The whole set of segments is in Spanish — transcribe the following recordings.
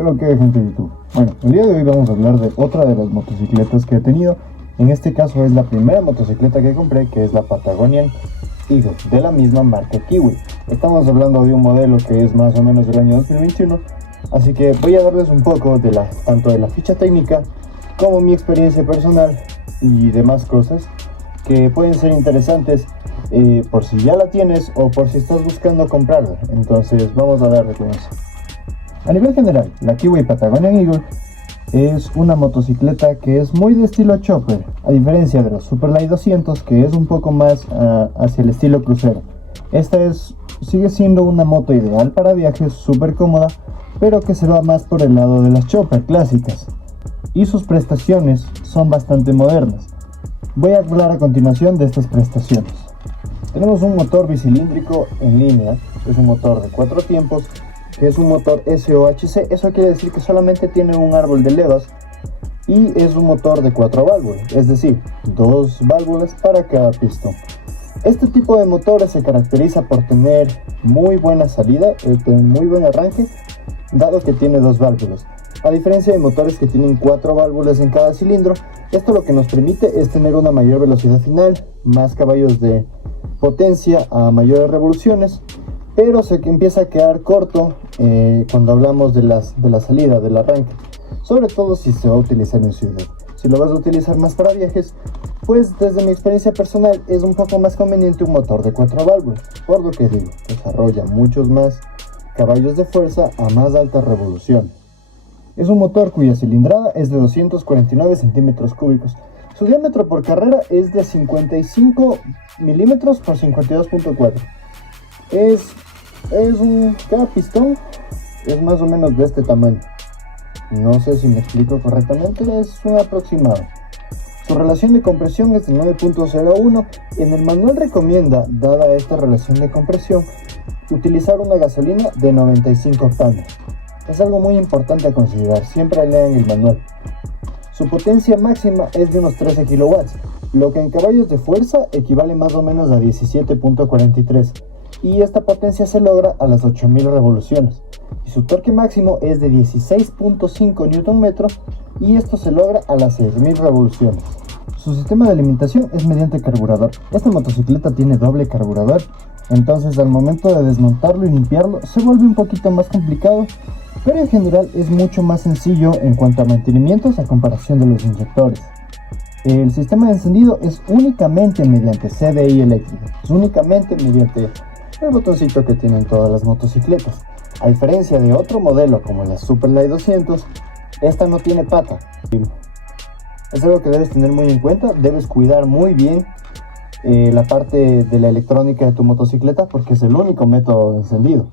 Creo que gente de YouTube. Bueno, el día de hoy vamos a hablar de otra de las motocicletas que he tenido. En este caso es la primera motocicleta que compré, que es la Patagonian Eagle, de la misma marca Kiwi. Estamos hablando de un modelo que es más o menos del año 2021, así que voy a darles un poco de tanto de la ficha técnica como mi experiencia personal y demás cosas que pueden ser interesantes por si ya la tienes o por si estás buscando comprarla. Entonces vamos a darle con eso. A nivel general, la Kiwi Patagonian Eagle es una motocicleta que es muy de estilo chopper, a diferencia de los Superlight 200, que es un poco más hacia el estilo crucero. Esta sigue siendo una moto ideal para viajes, súper cómoda, pero que se va más por el lado de las chopper clásicas. Y sus prestaciones son bastante modernas. Voy a hablar a continuación de estas prestaciones. Tenemos un motor bicilíndrico en línea, es un motor de 4 tiempos, que es un motor SOHC. Eso quiere decir que solamente tiene un árbol de levas y es un motor de 4 válvulas, es decir, 2 válvulas para cada pistón. Este tipo de motores se caracteriza por tener muy buena salida, muy buen arranque, dado que tiene 2 válvulas. A diferencia de motores que tienen 4 válvulas en cada cilindro, esto lo que nos permite es tener una mayor velocidad final, más caballos de potencia a mayores revoluciones, pero se empieza a quedar corto cuando hablamos de la salida, del arranque, sobre todo si se va a utilizar en ciudad. Si lo vas a utilizar más para viajes, pues desde mi experiencia personal es un poco más conveniente un motor de 4 válvulas, por lo que digo, desarrolla muchos más caballos de fuerza a más alta revolución. Es un motor cuya cilindrada es de 249 centímetros cúbicos. Su diámetro por carrera es de 55 milímetros por 52.4. Cada pistón es más o menos de este tamaño. No sé si me explico correctamente, es un aproximado. Su relación de compresión es de 9.01. En el manual recomienda, dada esta relación de compresión, utilizar una gasolina de 95 octanos. Es algo muy importante a considerar, siempre lean el manual. Su potencia máxima es de unos 13 kilowatts, lo que en caballos de fuerza equivale más o menos a 17.43, y esta potencia se logra a las 8000 revoluciones. Y su torque máximo es de 16.5 Nm y esto se logra a las 6000 revoluciones. Su sistema de alimentación es mediante carburador. Esta motocicleta tiene doble carburador, entonces al momento de desmontarlo y limpiarlo se vuelve un poquito más complicado, pero en general es mucho más sencillo en cuanto a mantenimientos a comparación de los inyectores. El sistema de encendido es únicamente mediante CDI eléctrico, es únicamente mediante el botoncito que tienen todas las motocicletas. A diferencia de otro modelo como la Superlight 200, esta no tiene pata. Es algo que debes tener muy en cuenta, debes cuidar muy bien la parte de la electrónica de tu motocicleta porque es el único método de encendido.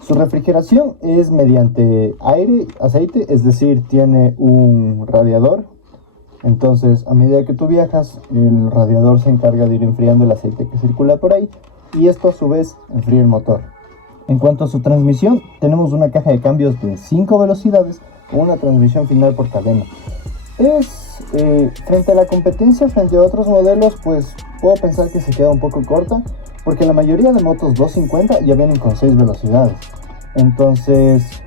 Su refrigeración es mediante aire, aceite, es decir, tiene un radiador. Entonces, a medida que tú viajas, el radiador se encarga de ir enfriando el aceite que circula por ahí y esto a su vez enfría el motor. En cuanto a su transmisión, tenemos una caja de cambios de 5 velocidades con una transmisión final por cadena. Frente a la competencia, frente a otros modelos, pues puedo pensar que se queda un poco corta, porque la mayoría de motos 250 ya vienen con 6 velocidades. Entonces,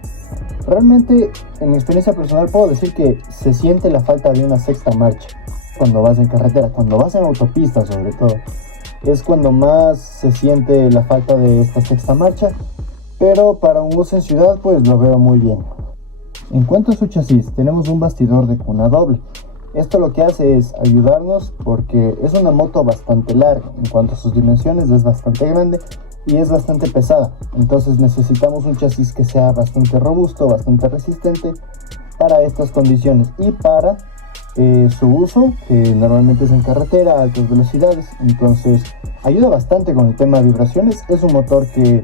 realmente en mi experiencia personal puedo decir que se siente la falta de una sexta marcha cuando vas en carretera, cuando vas en autopista sobre todo. Es cuando más se siente la falta de esta sexta marcha, pero para un uso en ciudad pues lo veo muy bien. En cuanto a su chasis, tenemos un bastidor de cuna doble. Esto lo que hace es ayudarnos porque es una moto bastante larga, en cuanto a sus dimensiones es bastante grande y es bastante pesada. Entonces necesitamos un chasis que sea bastante robusto, bastante resistente para estas condiciones y para su uso, que normalmente es en carretera a altas velocidades. Entonces ayuda bastante con el tema de vibraciones. Es un motor que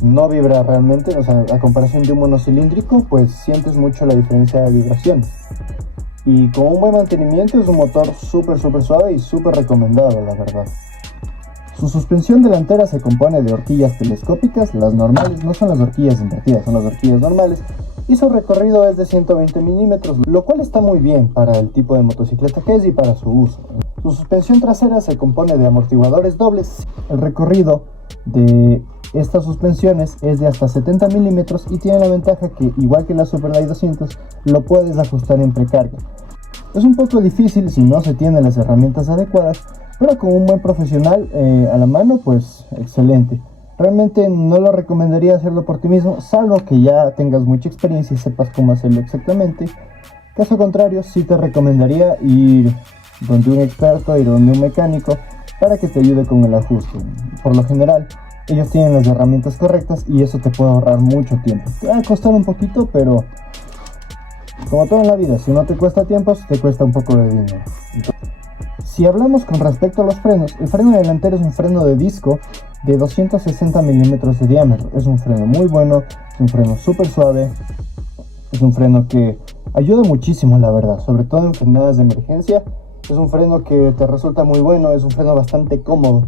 no vibra realmente, o sea, a comparación de un monocilíndrico, pues sientes mucho la diferencia de vibraciones. Y con un buen mantenimiento es un motor súper suave y súper recomendado, la verdad. Su suspensión delantera se compone de horquillas telescópicas, las normales, no son las horquillas invertidas, son las horquillas normales, y su recorrido es de 120 milímetros, lo cual está muy bien para el tipo de motocicleta que es y para su uso. Su suspensión trasera se compone de amortiguadores dobles. El recorrido de estas suspensiones es de hasta 70 milímetros y tiene la ventaja que, igual que la Superlight 200, lo puedes ajustar en precarga. Es un poco difícil si no se tienen las herramientas adecuadas, pero con un buen profesional a la mano, pues excelente. Realmente no lo recomendaría hacerlo por ti mismo, salvo que ya tengas mucha experiencia y sepas cómo hacerlo exactamente. Caso contrario, sí te recomendaría ir donde un experto, ir donde un mecánico, para que te ayude con el ajuste. Por lo general, ellos tienen las herramientas correctas y eso te puede ahorrar mucho tiempo. Te va a costar un poquito, pero como todo en la vida, si no te cuesta tiempo, te cuesta un poco de dinero. Entonces, si hablamos con respecto a los frenos, el freno delantero es un freno de disco de 260 milímetros de diámetro. Es un freno muy bueno, es un freno súper suave, es un freno que ayuda muchísimo, la verdad, sobre todo en frenadas de emergencia. Es un freno que te resulta muy bueno, es un freno bastante cómodo.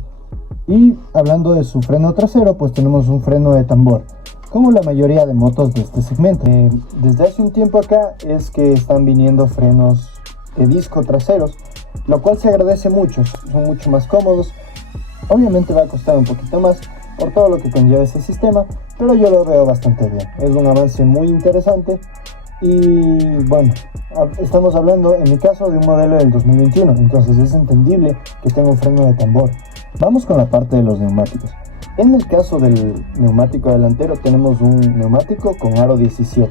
Y hablando de su freno trasero, pues tenemos un freno de tambor, como la mayoría de motos de este segmento. Desde hace un tiempo acá es que están viniendo frenos de disco traseros, lo cual se agradece mucho, son mucho más cómodos. Obviamente va a costar un poquito más por todo lo que conlleva ese sistema, pero yo lo veo bastante bien. Es un avance muy interesante y bueno, estamos hablando en mi caso de un modelo del 2021, entonces es entendible que tenga un freno de tambor. Vamos con la parte de los neumáticos. En el caso del neumático delantero tenemos un neumático con aro 17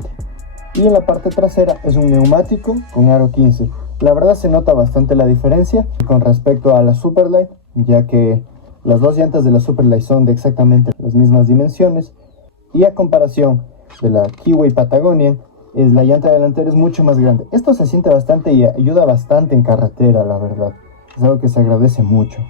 y en la parte trasera es un neumático con aro 15. La verdad se nota bastante la diferencia con respecto a la Superlight, ya que las dos llantas de la Superlight son de exactamente las mismas dimensiones y a comparación de la Kiwi Patagonia, la llanta delantera es mucho más grande. Esto se siente bastante y ayuda bastante en carretera, la verdad. Es algo que se agradece mucho.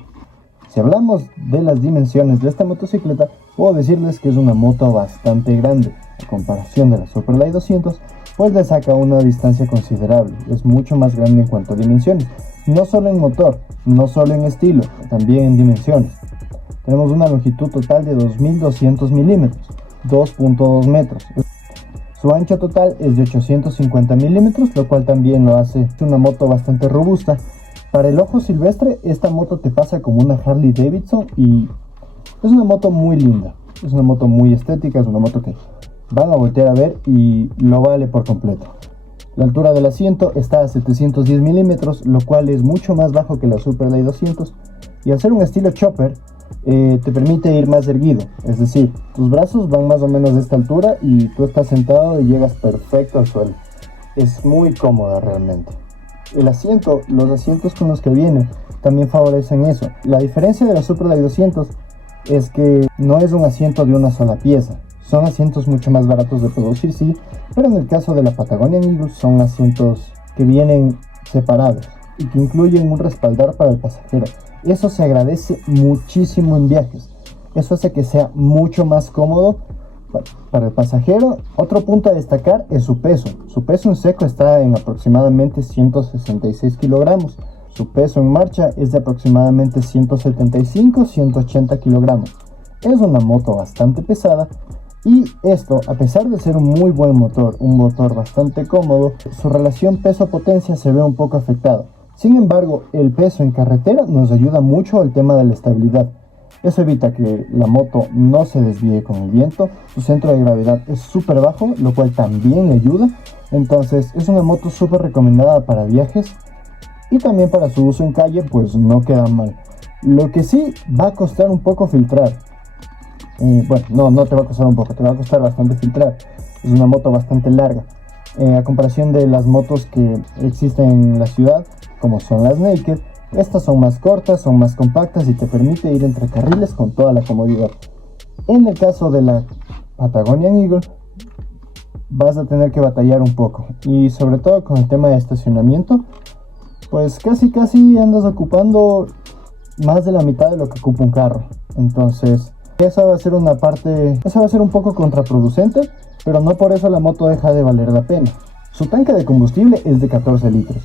Si hablamos de las dimensiones de esta motocicleta, puedo decirles que es una moto bastante grande. A comparación de la Superlight 200, pues le saca una distancia considerable. Es mucho más grande en cuanto a dimensiones. No solo en motor, no solo en estilo, también en dimensiones. Tenemos una longitud total de 2200 milímetros, 2.2 metros. Su ancho total es de 850 milímetros, lo cual también lo hace una moto bastante robusta. Para el ojo silvestre, esta moto te pasa como una Harley Davidson y es una moto muy linda, es una moto muy estética, es una moto que van a voltear a ver y lo vale por completo. La altura del asiento está a 710 milímetros, lo cual es mucho más bajo que la Superlight 200 y al ser un estilo chopper, te permite ir más erguido, es decir, tus brazos van más o menos de esta altura y tú estás sentado y llegas perfecto al suelo. Es muy cómoda realmente. El asiento, los asientos con los que viene también favorecen eso. La diferencia de la Superlight 200 es que no es un asiento de una sola pieza. Son asientos mucho más baratos de producir, sí, pero en el caso de la Patagonia Eagle son asientos que vienen separados y que incluyen un respaldar para el pasajero. Eso se agradece muchísimo en viajes. Eso hace que sea mucho más cómodo para el pasajero. Otro punto a destacar es su peso. Su peso en seco está en aproximadamente 166 kilogramos. Su peso en marcha es de aproximadamente 175-180 kilogramos. Es una moto bastante pesada y esto, a pesar de ser un muy buen motor, un motor bastante cómodo, su relación peso-potencia se ve un poco afectada. Sin embargo, el peso en carretera nos ayuda mucho al tema de la estabilidad. Eso evita que la moto no se desvíe con el viento. Su centro de gravedad es súper bajo, lo cual también le ayuda. Entonces es una moto súper recomendada para viajes y también para su uso en calle, pues no queda mal. Lo que sí va a costar un poco filtrar. Bueno, no te va a costar un poco, te va a costar bastante filtrar. Es una moto bastante larga. A comparación de las motos que existen en la ciudad, como son las Naked, estas son más cortas, son más compactas y te permite ir entre carriles con toda la comodidad. En el caso de la Patagonia Eagle, vas a tener que batallar un poco. Y sobre todo con el tema de estacionamiento, pues casi andas ocupando más de la mitad de lo que ocupa un carro. Entonces, esa va a ser una parte, esa va a ser un poco contraproducente, pero no por eso la moto deja de valer la pena. Su tanque de combustible es de 14 litros.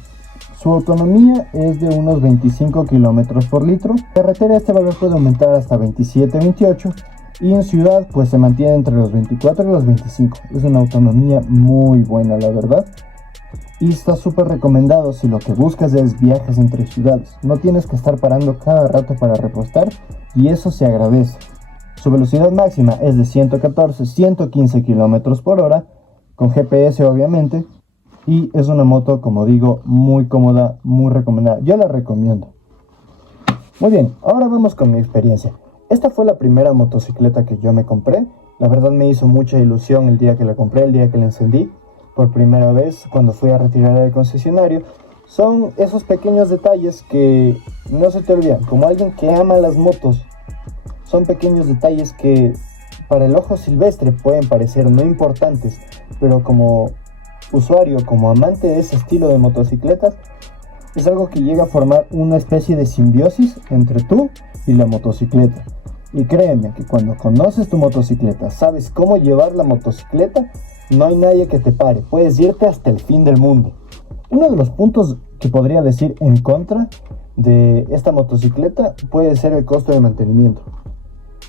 Su autonomía es de unos 25 km por litro. En carretera este valor puede aumentar hasta 27-28 y en ciudad pues se mantiene entre los 24 y los 25. Es una autonomía muy buena, la verdad. Y está súper recomendado si lo que buscas es viajes entre ciudades. No tienes que estar parando cada rato para repostar y eso se agradece. Su velocidad máxima es de 114-115 km por hora, con GPS obviamente, y es una moto, como digo, muy cómoda, muy recomendada. Yo la recomiendo. Muy bien, ahora vamos con mi experiencia. Esta fue la primera motocicleta que yo me compré. La verdad me hizo mucha ilusión el día que la compré, el día que la encendí por primera vez cuando fui a retirarla del concesionario. Son esos pequeños detalles que no se te olvidan. Como alguien que ama las motos, son pequeños detalles que para el ojo silvestre pueden parecer no importantes, pero como usuario, como amante de ese estilo de motocicletas, es algo que llega a formar una especie de simbiosis entre tú y la motocicleta. Y créeme que cuando conoces tu motocicleta, sabes cómo llevar la motocicleta, no hay nadie que te pare, puedes irte hasta el fin del mundo. Uno de los puntos que podría decir en contra de esta motocicleta puede ser el costo de mantenimiento.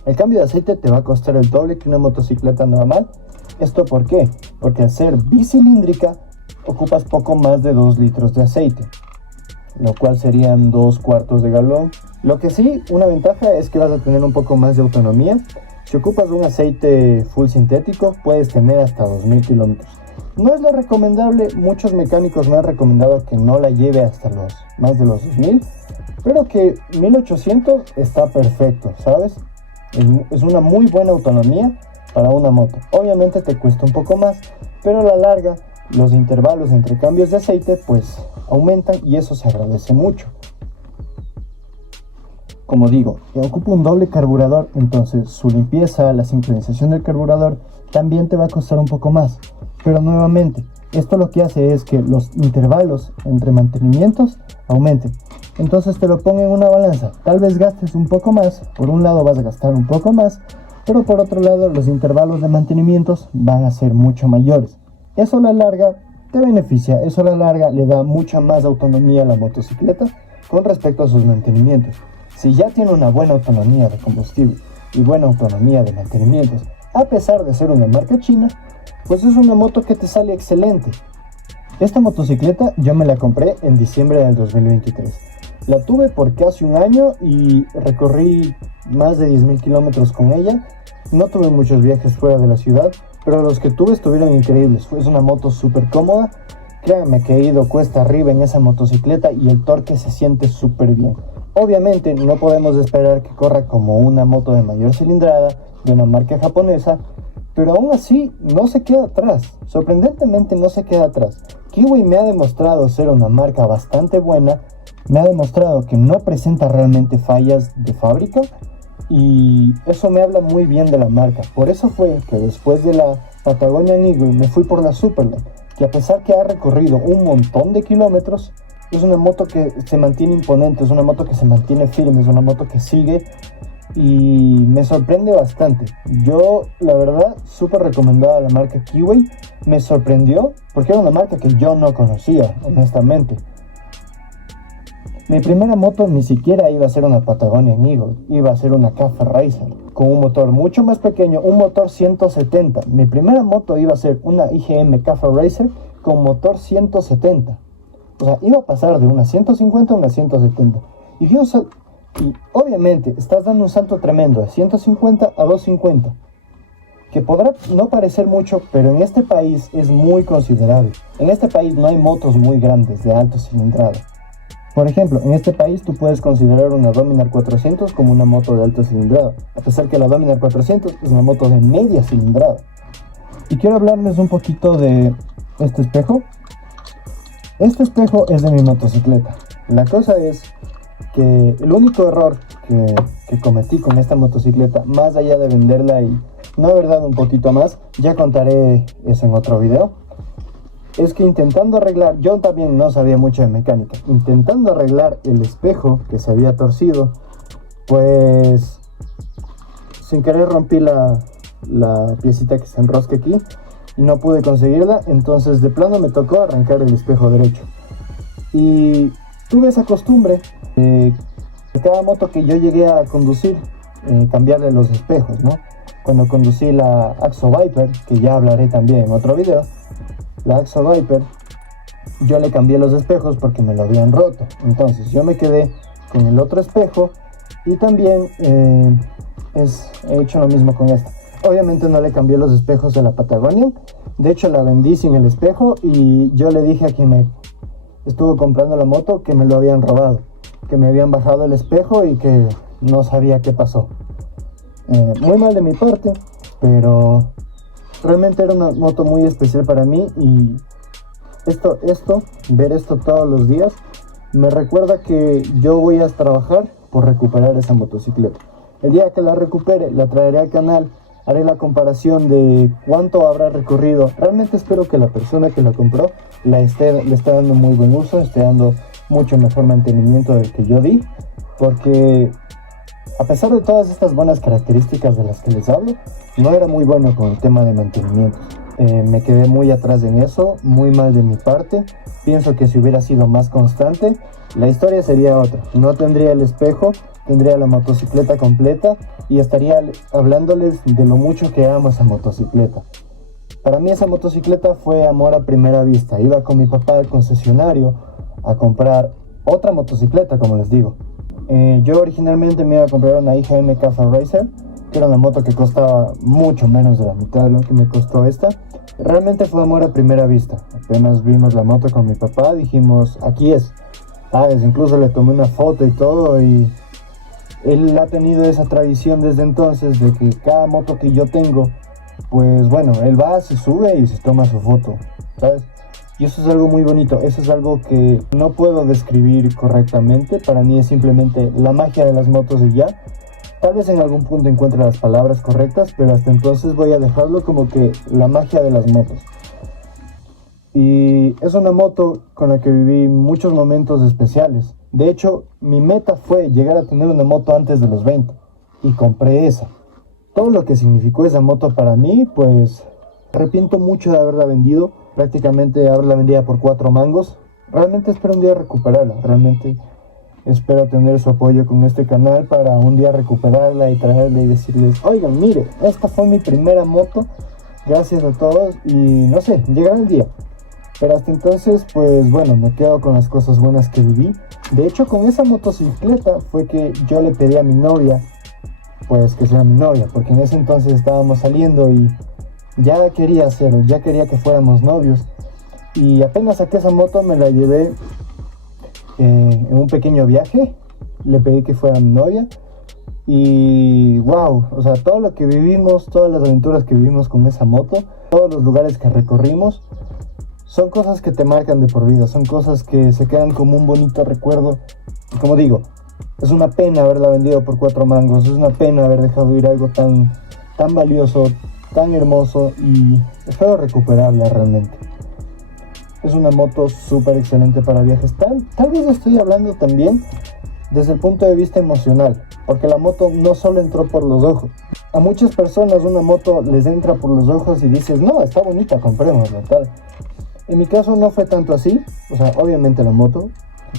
El cambio de aceite te va a costar el doble que una motocicleta normal. ¿Esto por qué? Porque al ser bicilíndrica ocupas poco más de 2 litros de aceite, lo cual serían 2/4 de galón. Lo que sí, una ventaja es que vas a tener un poco más de autonomía. Si ocupas un aceite full sintético, puedes tener hasta 2000 kilómetros. No es lo recomendable, muchos mecánicos me han recomendado que no la lleve hasta más de los 2000, pero que 1800 está perfecto, ¿sabes? Es una muy buena autonomía para una moto. Obviamente te cuesta un poco más, pero a la larga los intervalos entre cambios de aceite pues aumentan y eso se agradece mucho. Como digo, ocupa un doble carburador, entonces su limpieza, la sincronización del carburador también te va a costar un poco más. Pero nuevamente, esto lo que hace es que los intervalos entre mantenimientos aumenten. Entonces te lo pongo en una balanza. Tal vez gastes un poco más, por un lado vas a gastar un poco más, pero por otro lado los intervalos de mantenimientos van a ser mucho mayores. Eso a la larga te beneficia, eso a la larga le da mucha más autonomía a la motocicleta con respecto a sus mantenimientos. Si ya tiene una buena autonomía de combustible y buena autonomía de mantenimientos, a pesar de ser una marca china, pues es una moto que te sale excelente. Esta motocicleta yo me la compré en diciembre del 2023. La tuve por casi un año y recorrí más de 10.000 kilómetros con ella. No tuve muchos viajes fuera de la ciudad, pero los que tuve estuvieron increíbles. Es una moto súper cómoda. Créanme que he ido cuesta arriba en esa motocicleta y el torque se siente súper bien. Obviamente no podemos esperar que corra como una moto de mayor cilindrada de una marca japonesa, pero aún así no se queda atrás. Sorprendentemente no se queda atrás. Kiwi me ha demostrado ser una marca bastante buena, me ha demostrado que no presenta realmente fallas de fábrica y eso me habla muy bien de la marca. Por eso fue que después de la Patagonian Eagle me fui por la Superland, que a pesar que ha recorrido un montón de kilómetros, es una moto que se mantiene imponente, es una moto que se mantiene firme, es una moto que sigue y me sorprende bastante. Yo, la verdad, súper recomendada la marca Kiwi. Me sorprendió porque era una marca que yo no conocía, honestamente. Mi primera moto ni siquiera iba a ser una Patagonian Eagle, iba a ser una Cafe Racer con un motor mucho más pequeño, un motor 170. Mi primera moto iba a ser una IGM Cafe Racer con motor 170. O sea, iba a pasar de una 150 a una 170. Y obviamente estás dando un salto tremendo de 150 a 250. Que podrá no parecer mucho, pero en este país es muy considerable. En este país no hay motos muy grandes de alta cilindrada. Por ejemplo, en este país tú puedes considerar una Dominar 400 como una moto de alta cilindrada, a pesar que la Dominar 400 es una moto de media cilindrada. Y quiero hablarles un poquito de este espejo. Este espejo es de mi motocicleta. La cosa es que el único error que cometí con esta motocicleta, más allá de venderla y no haber dado un poquito más, ya contaré eso en otro video, es que intentando arreglar, yo también no sabía mucho de mecánica, intentando arreglar el espejo que se había torcido, pues sin querer rompí la piecita que se enrosca aquí y no pude conseguirla, entonces de plano me tocó arrancar el espejo derecho. Y tuve esa costumbre de cada moto que yo llegué a conducir, cambiarle los espejos, ¿no? Cuando conducí la Axo Viper, que ya hablaré también en otro video, la Axo Viper, yo le cambié los espejos porque me lo habían roto. Entonces yo me quedé con el otro espejo Y también he hecho lo mismo con esta. Obviamente no le cambié los espejos de la Patagonia. De hecho la vendí sin el espejo y yo le dije a quien me estuvo comprando la moto que me lo habían robado, que me habían bajado el espejo y que no sabía qué pasó. Muy mal de mi parte, pero realmente era una moto muy especial para mí y ver esto todos los días me recuerda que yo voy a trabajar por recuperar esa motocicleta. El día que la recupere, la traeré al canal, haré la comparación de cuánto habrá recorrido. Realmente espero que la persona que la compró le esté dando muy buen uso, esté dando mucho mejor mantenimiento del que yo di, porque a pesar de todas estas buenas características de las que les hablo, no era muy bueno con el tema de mantenimiento. Me quedé muy atrás en eso, muy mal de mi parte. Pienso que si hubiera sido más constante, la historia sería otra. No tendría el espejo, tendría la motocicleta completa y estaría hablándoles de lo mucho que amo esa motocicleta. Para mí esa motocicleta fue amor a primera vista. Iba con mi papá al concesionario a comprar otra motocicleta, como les digo. Yo originalmente me iba a comprar una IGM Cafa Racer, que era una moto que costaba mucho menos de la mitad de lo que me costó esta. Realmente fue amor a primera vista. Apenas vimos la moto con mi papá, dijimos, aquí es. Incluso le tomé una foto y todo, y él ha tenido esa tradición desde entonces de que cada moto que yo tengo, pues bueno, él va, se sube y se toma su foto, ¿sabes? Y eso es algo muy bonito, eso es algo que no puedo describir correctamente. Para mí es simplemente la magia de las motos y ya. Tal vez en algún punto encuentre las palabras correctas, pero hasta entonces voy a dejarlo como que la magia de las motos. Y es una moto con la que viví muchos momentos especiales. De hecho, mi meta fue llegar a tener una moto antes de los 20 y compré esa. Todo lo que significó esa moto para mí, pues arrepiento mucho de haberla vendido. Prácticamente ahora la vendía por 4 mangos. Realmente espero un día recuperarla. Realmente espero tener su apoyo con este canal para un día recuperarla y traerla y decirles, oigan, mire, esta fue mi primera moto. Gracias a todos y no sé, llegará el día. Pero hasta entonces, pues bueno, me quedo con las cosas buenas que viví. De hecho, con esa motocicleta fue que yo le pedí a mi novia, pues que sea mi novia, porque en ese entonces estábamos saliendo y ya quería hacerlo, ya quería que fuéramos novios. Y apenas saqué esa moto, me la llevé en un pequeño viaje, le pedí que fuera mi novia. Y wow, o sea, todo lo que vivimos, todas las aventuras que vivimos con esa moto, todos los lugares que recorrimos, son cosas que te marcan de por vida, son cosas que se quedan como un bonito recuerdo. Y como digo, es una pena haberla vendido por 4 mangos, es una pena haber dejado ir algo tan valioso, tan hermoso, y espero recuperarla realmente. Es una moto súper excelente para viajes. Tal vez estoy hablando también desde el punto de vista emocional, porque la moto no solo entró por los ojos. A muchas personas una moto les entra por los ojos y dices, no, está bonita, comprémosla, tal. En mi caso no fue tanto así. O sea, obviamente la moto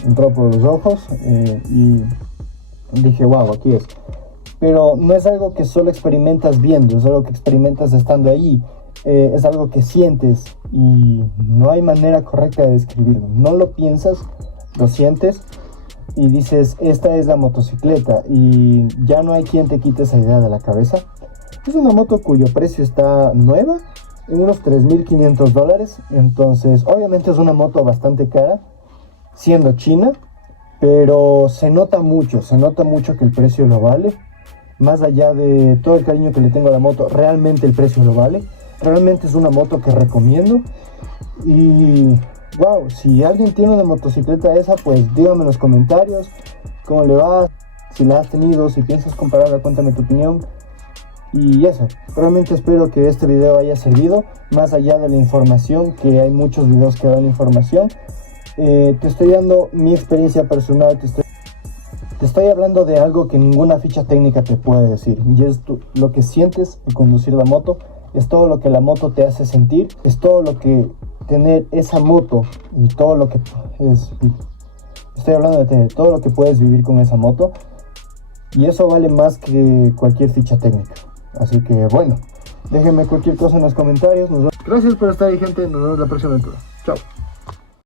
entró por los ojos y dije, wow, aquí es. Pero no es algo que solo experimentas viendo, es algo que experimentas estando allí. Es algo que sientes y no hay manera correcta de describirlo. No lo piensas, lo sientes y dices, esta es la motocicleta, y ya no hay quien te quite esa idea de la cabeza. Es una moto cuyo precio está nueva en unos $3,500. Entonces obviamente es una moto bastante cara siendo china, pero se nota mucho que el precio lo vale. Más allá de todo el cariño que le tengo a la moto, realmente el precio lo vale. Realmente es una moto que recomiendo. Y wow, si alguien tiene una motocicleta esa, pues dígame en los comentarios cómo le va, si la has tenido, si piensas comprarla, cuéntame tu opinión. Y eso, realmente espero que este video haya servido, más allá de la información, que hay muchos videos que dan información. Te estoy dando mi experiencia personal, te estoy hablando de algo que ninguna ficha técnica te puede decir. Y es lo que sientes al conducir la moto, es todo lo que la moto te hace sentir, es todo lo que tener esa moto y todo lo que es. Estoy hablando de todo lo que puedes vivir con esa moto, y eso vale más que cualquier ficha técnica. Así que bueno, déjenme cualquier cosa en los comentarios. Gracias por estar ahí, gente. Nos vemos la próxima aventura. Chao.